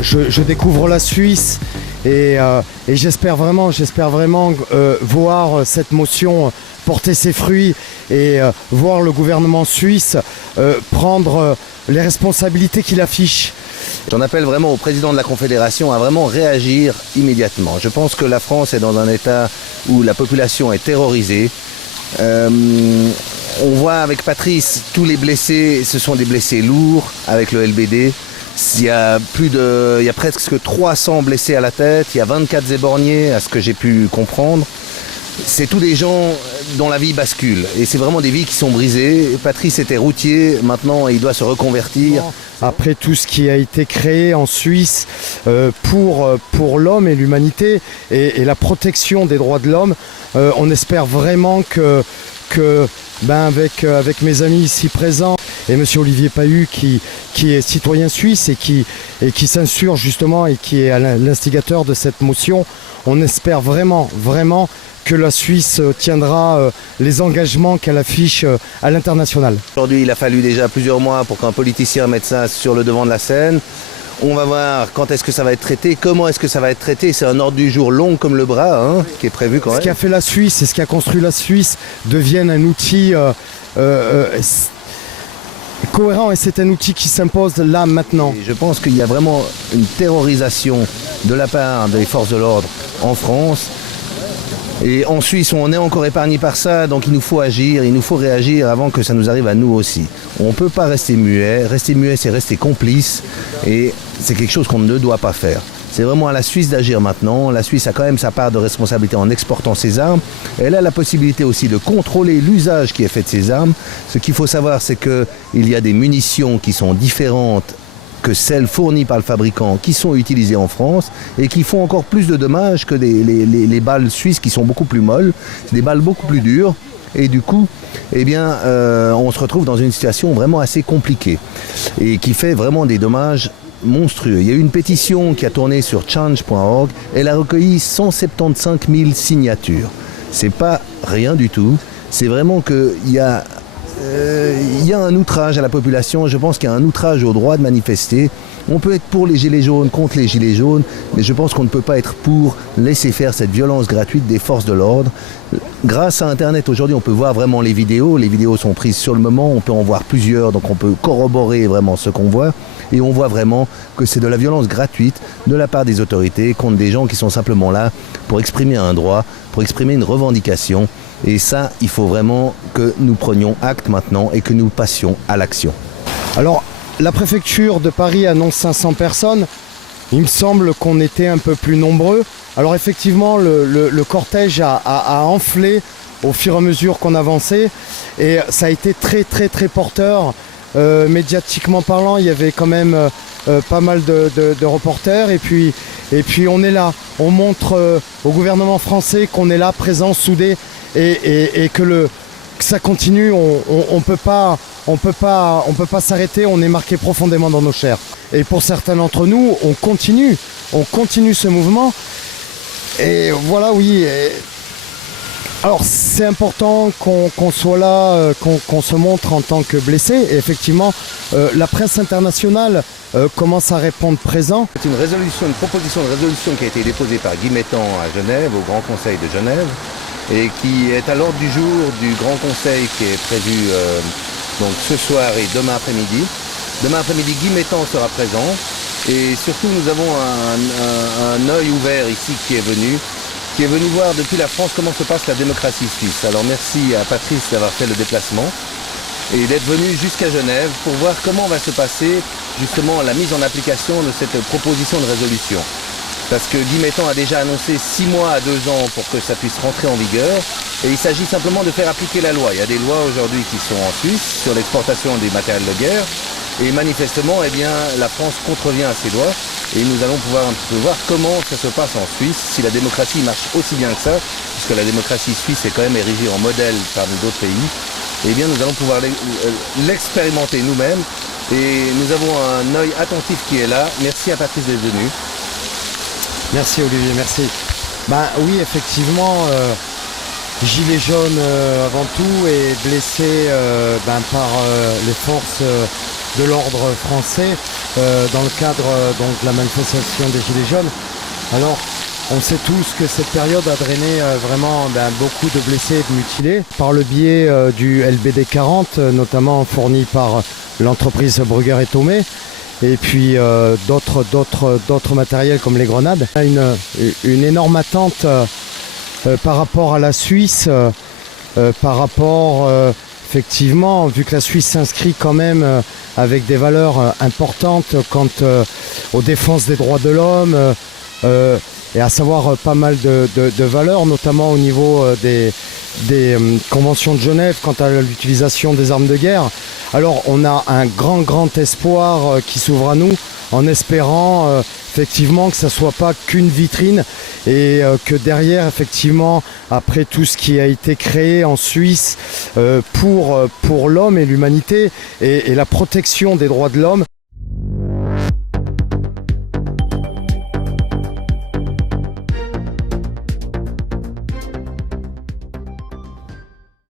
Je découvre la Suisse et j'espère vraiment voir cette motion porter ses fruits et voir le gouvernement suisse prendre les responsabilités qu'il affiche. J'en appelle vraiment au président de la Confédération à vraiment réagir immédiatement. Je pense que la France est dans un état où la population est terrorisée. On voit avec Patrice, tous les blessés, ce sont des blessés lourds avec le LBD. Il y a presque 300 blessés à la tête, il y a 24 éborgnés à ce que j'ai pu comprendre. C'est tous des gens dont la vie bascule et c'est vraiment des vies qui sont brisées. Patrice était routier, maintenant il doit se reconvertir. Après tout ce qui a été créé en Suisse pour l'homme et l'humanité et la protection des droits de l'homme, on espère vraiment avec mes amis ici présents et monsieur Olivier Pahu qui est citoyen suisse et qui s'insurge justement et qui est l'instigateur de cette motion, on espère vraiment que la Suisse tiendra les engagements qu'elle affiche à l'international. Aujourd'hui, il a fallu déjà plusieurs mois pour qu'un politicien mette ça sur le devant de la scène. On va voir quand est-ce que ça va être traité, comment est-ce que ça va être traité. C'est un ordre du jour long comme le bras, qui est prévu quand même. Ce qui a fait la Suisse et ce qui a construit la Suisse deviennent un outil cohérent et c'est un outil qui s'impose là maintenant. Et je pense qu'il y a vraiment une terrorisation de la part des forces de l'ordre en France. Et en Suisse, on est encore épargné par ça, donc il nous faut agir, il nous faut réagir avant que ça nous arrive à nous aussi. On ne peut pas rester muet, c'est rester complice, et c'est quelque chose qu'on ne doit pas faire. C'est vraiment à la Suisse d'agir maintenant. La Suisse a quand même sa part de responsabilité en exportant ses armes. Elle a la possibilité aussi de contrôler l'usage qui est fait de ces armes. Ce qu'il faut savoir, c'est qu'il y a des munitions qui sont différentes que celles fournies par le fabricant qui sont utilisées en France et qui font encore plus de dommages que les balles suisses qui sont beaucoup plus molles. C'est des balles beaucoup plus dures et du coup, on se retrouve dans une situation vraiment assez compliquée et qui fait vraiment des dommages monstrueux. Il y a eu une pétition qui a tourné sur change.org. Elle a recueilli 175 000 signatures. C'est pas rien du tout. C'est vraiment qu'il y a un outrage à la population. Je pense qu'il y a un outrage au droit de manifester. On peut être pour les gilets jaunes, contre les gilets jaunes, mais je pense qu'on ne peut pas être pour laisser faire cette violence gratuite des forces de l'ordre. Grâce à Internet, aujourd'hui, on peut voir vraiment les vidéos. Les vidéos sont prises sur le moment, on peut en voir plusieurs, donc on peut corroborer vraiment ce qu'on voit. Et on voit vraiment que c'est de la violence gratuite de la part des autorités contre des gens qui sont simplement là pour exprimer un droit, pour exprimer une revendication. Et ça, il faut vraiment que nous prenions acte maintenant et que nous passions à l'action. Alors, la préfecture de Paris annonce 500 personnes. Il me semble qu'on était un peu plus nombreux. Alors effectivement, le cortège a enflé au fur et à mesure qu'on avançait. Et ça a été très porteur. Médiatiquement parlant, il y avait quand même pas mal de reporters. Et puis on est là. On montre au gouvernement français qu'on est là, présent, soudé. Et que ça continue, on peut pas s'arrêter, on est marqué profondément dans nos chairs. Et pour certains d'entre nous, on continue ce mouvement. Et voilà, oui. Alors c'est important qu'on soit là, qu'on se montre en tant que blessé. Et effectivement, la presse internationale commence à répondre présent. C'est une proposition de résolution qui a été déposée par Guy Mettan à Genève, au Grand Conseil de Genève, et qui est à l'ordre du jour du Grand Conseil qui est prévu donc ce soir et demain après-midi. Demain après-midi, Guy Mettan sera présent et surtout nous avons un œil ouvert ici qui est venu voir depuis la France comment se passe la démocratie suisse. Alors merci à Patrice d'avoir fait le déplacement et d'être venu jusqu'à Genève pour voir comment va se passer justement la mise en application de cette proposition de résolution. Parce que Guy Mettan a déjà annoncé 6 mois à 2 ans pour que ça puisse rentrer en vigueur. Et il s'agit simplement de faire appliquer la loi. Il y a des lois aujourd'hui qui sont en Suisse sur l'exportation des matériels de guerre. Et manifestement, la France contrevient à ces lois. Et nous allons pouvoir un petit peu voir comment ça se passe en Suisse, si la démocratie marche aussi bien que ça, puisque la démocratie suisse est quand même érigée en modèle parmi d'autres pays. Et nous allons pouvoir l'expérimenter nous-mêmes. Et nous avons un œil attentif qui est là. Merci à Patrice d'être venu. Merci Olivier, merci. Oui, effectivement, gilet jaune avant tout et blessé par les forces de l'ordre français dans le cadre donc, de la manifestation des Gilets jaunes. Alors, on sait tous que cette période a drainé vraiment beaucoup de blessés et de mutilés par le biais du LBD 40, notamment fourni par l'entreprise Brugger et Thomé, et puis d'autres matériels comme les grenades. Il y a une énorme attente par rapport à la Suisse, par rapport effectivement, vu que la Suisse s'inscrit quand même avec des valeurs importantes quant aux défenses des droits de l'homme, et à savoir pas mal de valeurs, notamment au niveau des conventions de Genève quant à l'utilisation des armes de guerre. Alors on a un grand espoir qui s'ouvre à nous en espérant effectivement que ça ne soit pas qu'une vitrine et que derrière effectivement après tout ce qui a été créé en Suisse pour l'homme et l'humanité et la protection des droits de l'homme,